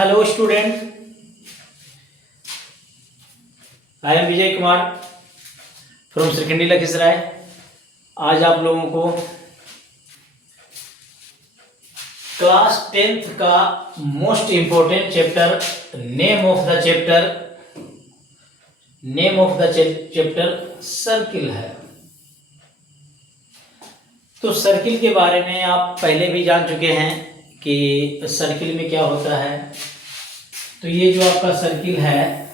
Hello student, I am Vijay Kumar from Shrikhandi Lakhisarai. आज आप लोगों को क्लास 10th का most important chapter name of the chapter circle है। तो सर्किल के बारे में आप पहले भी जान चुके हैं कि सर्किल में क्या होता है। तो ये जो आपका सर्किल है,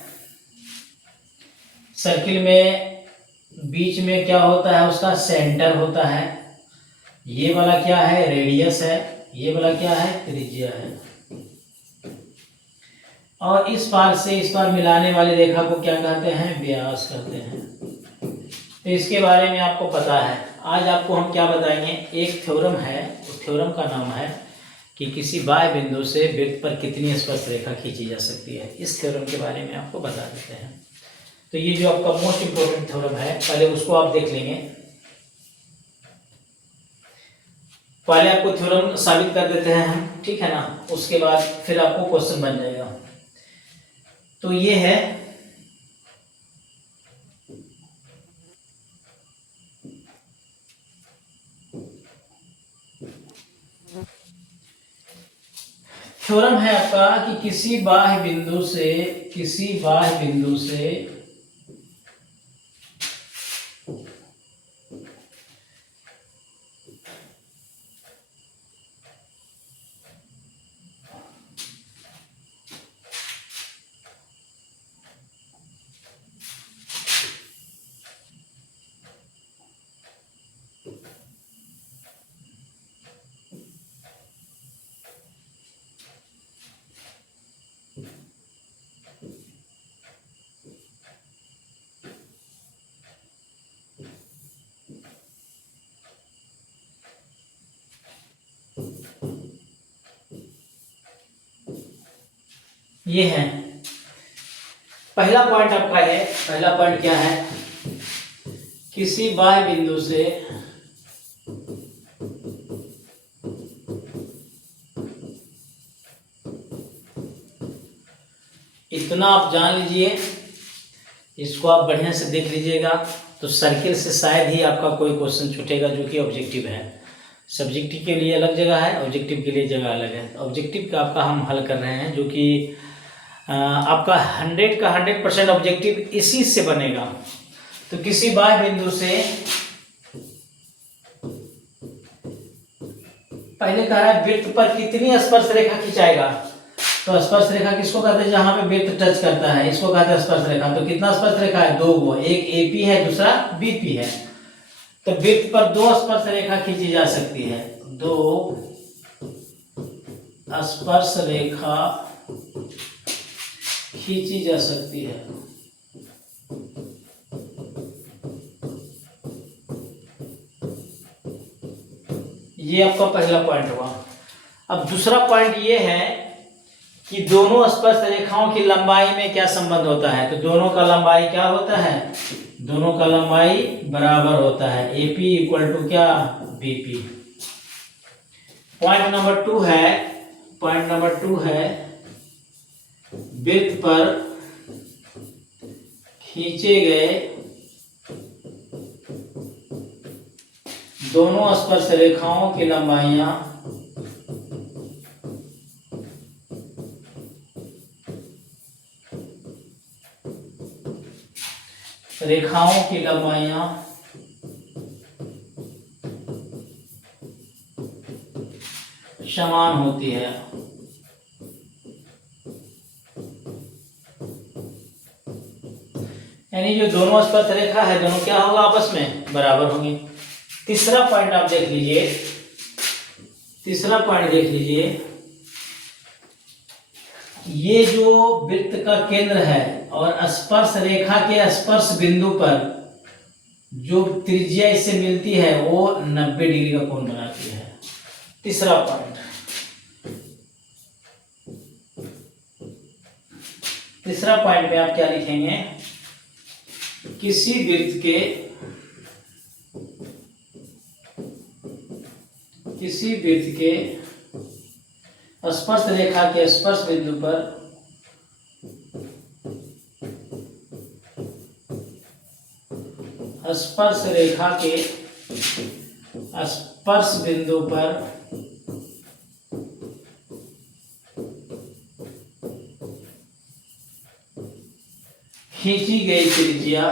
सर्किल में बीच में क्या होता है, उसका सेंटर होता है। ये वाला क्या है, रेडियस है। ये वाला क्या है, त्रिज्या है। और इस पार से इस पार मिलाने वाली रेखा को क्या कहते हैं, व्यास कहते हैं। तो इसके बारे में आपको पता है। आज आपको हम क्या बताएंगे, एक थ्योरम है। उस थ्योरम का नाम है कि किसी बाह्य बिंदु से वृत्त पर कितनी स्पर्श रेखा खींची जा सकती है। इस थ्योरम के बारे में आपको बता देते हैं। तो ये जो आपका मोस्ट इंपोर्टेंट थ्योरम है, पहले उसको आप देख लेंगे। पहले आपको थ्योरम साबित कर देते हैं हम, ठीक है ना। उसके बाद फिर आपको क्वेश्चन बन जाएगा। तो ये है थ्योरम है आपका कि किसी बाह्य बिंदु से ये है पहला पॉइंट आपका है। पहला पॉइंट क्या है, किसी बाह्य बिंदु से इतना आप जान लीजिए, इसको आप बढ़िया से देख लीजिएगा। तो सर्किल से शायद ही आपका कोई क्वेश्चन छूटेगा जो कि ऑब्जेक्टिव है। सब्जेक्टिव के लिए अलग जगह है, ऑब्जेक्टिव के लिए जगह अलग है। ऑब्जेक्टिव का आपका हम हल कर रहे हैं, जो कि आपका 100 का 100% ऑब्जेक्टिव इसी से बनेगा। तो किसी बाह्य बिंदु से पहले कह रहा है वृत्त पर कितनी स्पर्श रेखा खिंचाएगा। तो स्पर्श रेखा किसको कहते हैं, जहां पे वृत्त टच करता है, इसको कहते हैं स्पर्श रेखा। तो कितना स्पर्श रेखा है, दो गो, एक एपी है, दूसरा बीपी है। तो वृत्त पर दो स्पर्श रेखा खींची जा सकती है, दो स्पर्श रेखा खींची जा सकती है। ये आपका पहला पॉइंट हुआ। अब दूसरा पॉइंट ये है कि दोनों स्पर्श रेखाओं की लंबाई में क्या संबंध होता है। तो दोनों का लंबाई क्या होता है, दोनों का लंबाई बराबर होता है। AP इक्वल टू क्या, BP। पॉइंट नंबर टू है वृत्त पर खींचे गए दोनों स्पर्श रेखाओं की लंबाइयां समान होती है। यानी जो दोनों स्पर्श रेखा है, दोनों क्या होगा, आपस में बराबर होंगे। तीसरा पॉइंट आप देख लीजिए, ये जो वृत्त का केंद्र है और स्पर्श रेखा के स्पर्श बिंदु पर जो त्रिज्या इससे मिलती है वो 90 डिग्री का कोण बनाती है। तीसरा पॉइंट, में आप क्या लिखेंगे, किसी वृत्त के स्पर्श रेखा के स्पर्श बिंदु पर स्पर्श रेखा के स्पर्श बिंदु पर खींची गई त्रिज्या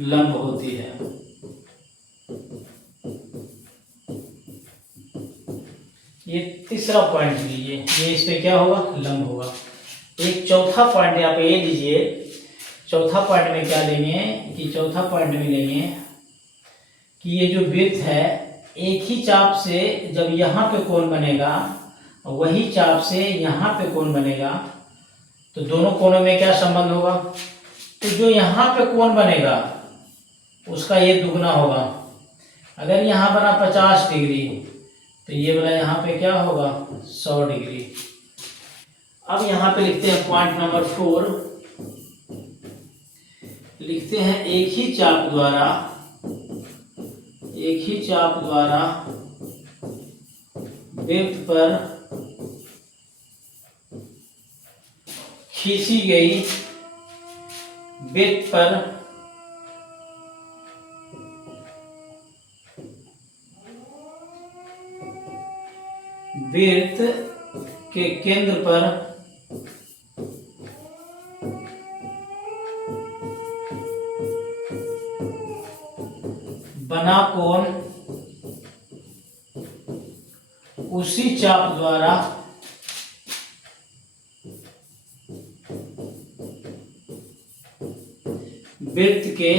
लंब होती है। ये तीसरा पॉइंट लीजिए, ये इस पे क्या होगा, लंब होगा। एक चौथा पॉइंट यहाँ पे ये लीजिए, चौथा पॉइंट में क्या लेंगे कि चौथा पॉइंट में लेंगे कि ये जो वृत्त है एक ही चाप से जब यहाँ पे कोण बनेगा वही चाप से यहाँ पे कोण बनेगा तो दोनों कोणों में क्या संबंध होगा, तो जो यहाँ पे कोण बनेगा उसका ये दुगना होगा। अगर यहाँ बना 50 डिग्री तो ये वाला यहाँ पे क्या होगा 100 डिग्री। अब यहाँ पे लिखते हैं पॉइंट नंबर 4, लिखते हैं एक ही चाप द्वारा वृत्त पर खींची गई वृत्त पर वृत्त के केंद्र पर बना कोण उसी चाप द्वारा वृत्त के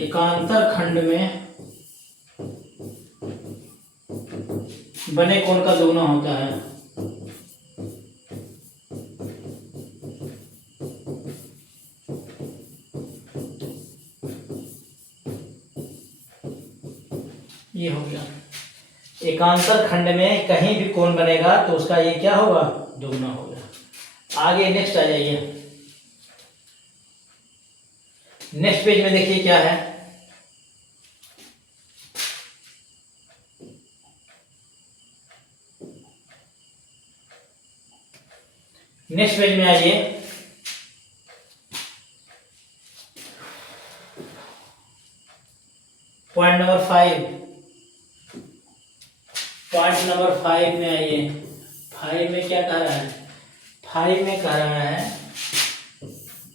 एकांतर खंड में बने कोण का दोगुना होता है। ये हो गया, एकांतर खंड में कहीं भी कोण बनेगा तो उसका ये क्या होगा, दोगुना होगा। आगे नेक्स्ट आ जाइए, नेक्स्ट पेज में देखिए क्या है, नेक्स्ट पेज में आइए। पॉइंट नंबर 5 में आइए। 5 में क्या कह रहा है, 5 में कह रहा है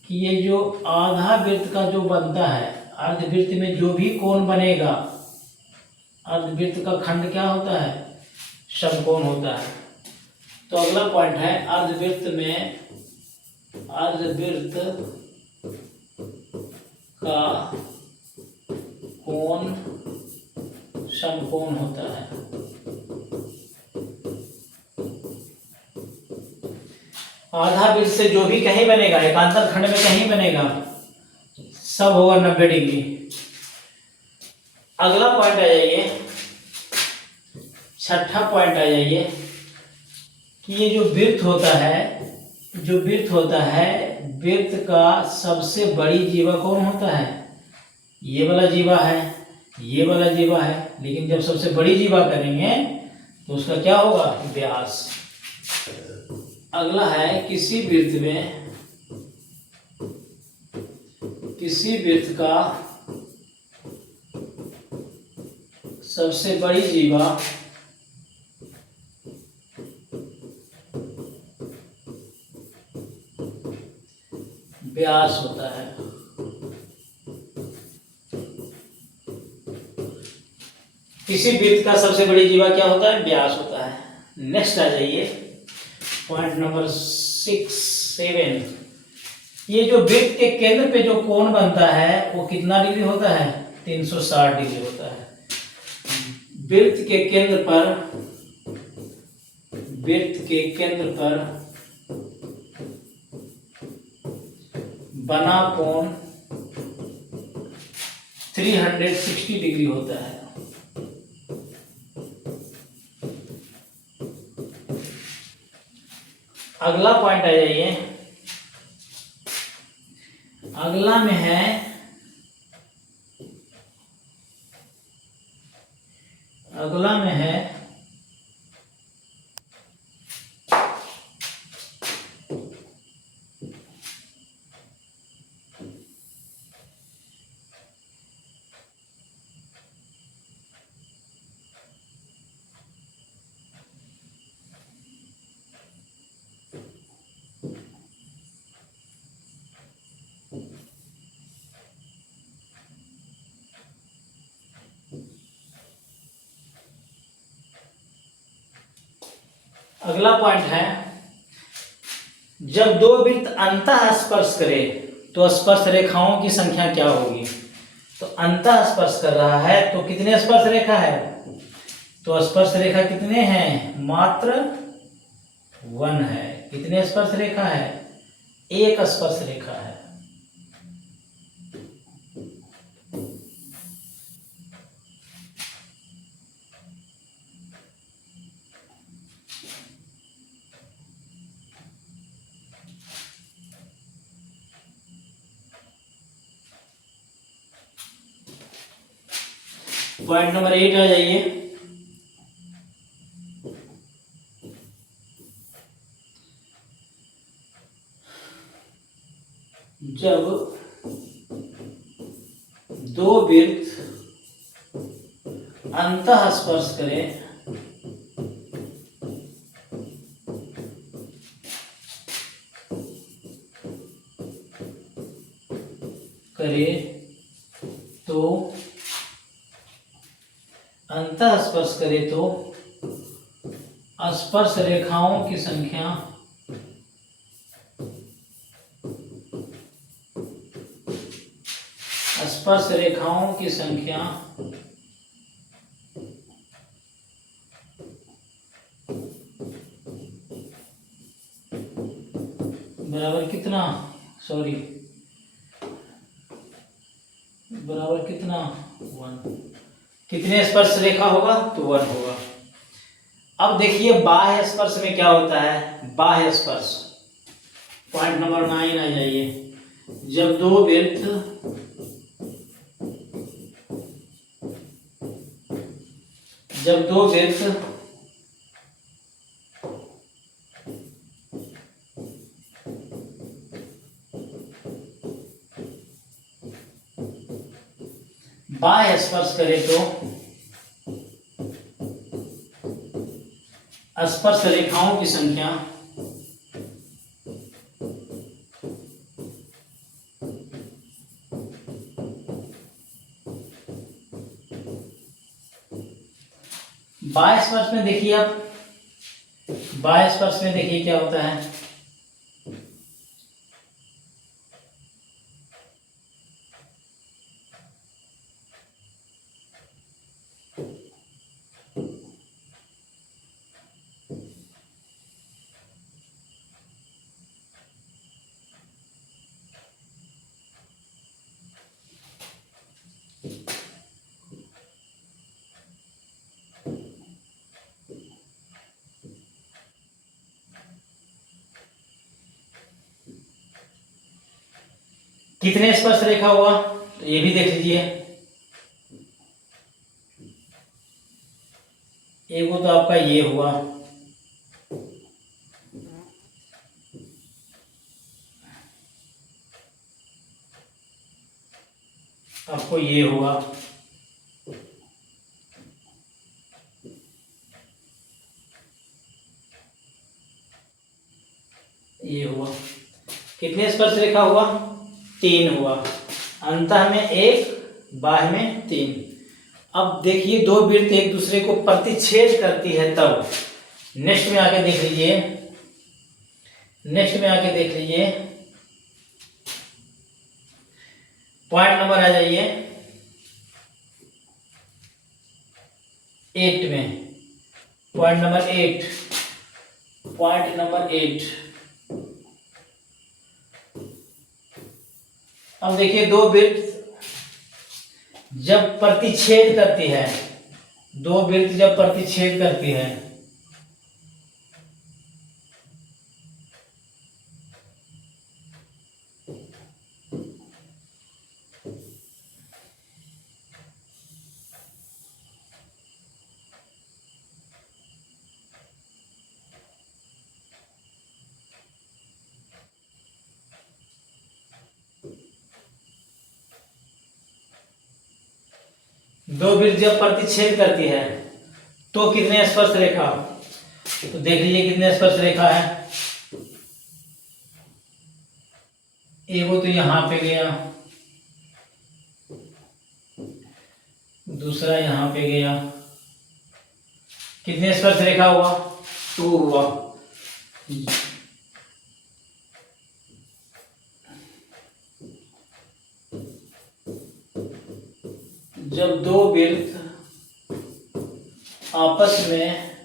कि ये जो आधा वृत्त का जो बनता है, अर्धवृत्त में जो भी कोण बनेगा, अर्धवृत्त का खंड क्या होता है, समकोण होता है। तो अगला पॉइंट है अर्धवृत्त का कोण समकोण होता है। आधा वृत्त से जो भी कहीं बनेगा, एकांतर खंड में कहीं बनेगा, सब होगा 90 डिग्री। अगला पॉइंट आ जाइए, छठा पॉइंट आ जाइए कि ये जो वृत्त होता है, वृत्त का सबसे बड़ी जीवा कौन होता है, ये वाला जीवा है, ये वाला जीवा है, लेकिन जब सबसे बड़ी जीवा करेंगे तो उसका क्या होगा, व्यास। अगला है किसी वृत्त का सबसे बड़ी जीवा व्यास होता है। किसी वृत्त का सबसे बड़ी जीवा क्या होता है, व्यास होता है। नेक्स्ट आ जाइए, पॉइंट नंबर 7। ये जो वृत्त के केंद्र पे जो कोण बनता है वो कितना डिग्री होता है, 360 डिग्री होता है। वृत्त के केंद्र पर बना कोण 360 डिग्री होता है। अगला पॉइंट आ जाइए, अगला में है अगला में है अगला पॉइंट है, जब दो वृत्त अंतः स्पर्श करे तो स्पर्श रेखाओं की संख्या क्या होगी। तो अंतः स्पर्श कर रहा है तो कितने स्पर्श रेखा है, तो स्पर्श रेखा कितने हैं, मात्र 1 है। कितने स्पर्श रेखा है, एक स्पर्श रेखा है। पॉइंट नंबर 8 आ जाइए। जब दो वृत्त अंतः स्पर्श करें तो अंतः स्पर्श करे तो स्पर्श रेखाओं की संख्या बराबर कितना, बराबर कितना 1। कितने स्पर्श रेखा होगा, तो 1 होगा। अब देखिए बाह्य स्पर्श में क्या होता है, बाह्य स्पर्श पॉइंट नंबर 9 आ जाइए। जब दो वृत्त बाह्य स्पर्श करे तो स्पर्श रेखाओं की संख्या बाह्य स्पर्श में देखिए, आप बाह्य स्पर्श में देखिए क्या होता है, कितने स्पर्श रेखा हुआ, तो ये भी देख लीजिए। एक वो तो आपका ये हुआ, आपको ये हुआ, ये हुआ। कितने स्पर्श रेखा हुआ, 3 हुआ। अंतः में 1, बाह्य में 3। अब देखिए दो वृत्त एक दूसरे को प्रतिच्छेद करती है तब। नेक्स्ट में आके देख लीजिए, पॉइंट नंबर आ जाइए 8 में। Point number 8। अब देखिए दो वृत्त जब प्रतिच्छेद करती है, दो वृत्त जब प्रतिच्छेद करती है तो कितने स्पर्श रेखा, तो देख लीजिए कितने स्पर्श रेखा है। एक वो तो यहां पे गया, दूसरा यहां पे गया, कितने स्पर्श रेखा हुआ, 2 हुआ। जब दो वृत्त आपस में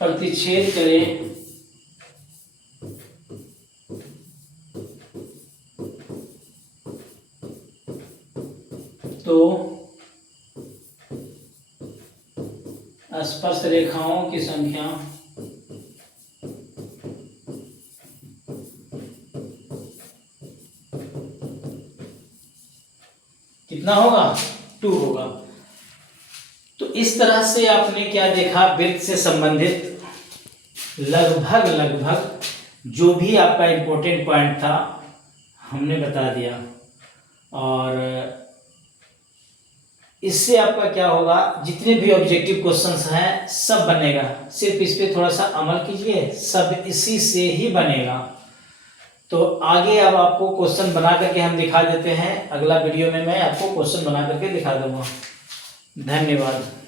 प्रतिच्छेद करें तो स्पर्श रेखाओं की संख्या कितना होगा, 2 होगा। तो इस तरह से आपने क्या देखा, वृत्त से संबंधित लगभग जो भी आपका इम्पोर्टेंट पॉइंट था हमने बता दिया। और इससे आपका क्या होगा, जितने भी ऑब्जेक्टिव क्वेश्चंस हैं सब बनेगा, सिर्फ इस पे थोड़ा सा अमल कीजिए, सब इसी से ही बनेगा। तो आगे अब आपको क्वेश्चन बना करके हम दिखा देते हैं, अगला वीडियो में मैं आपको क्वेश्चन बना करके दिखा दूंगा। धन्यवाद।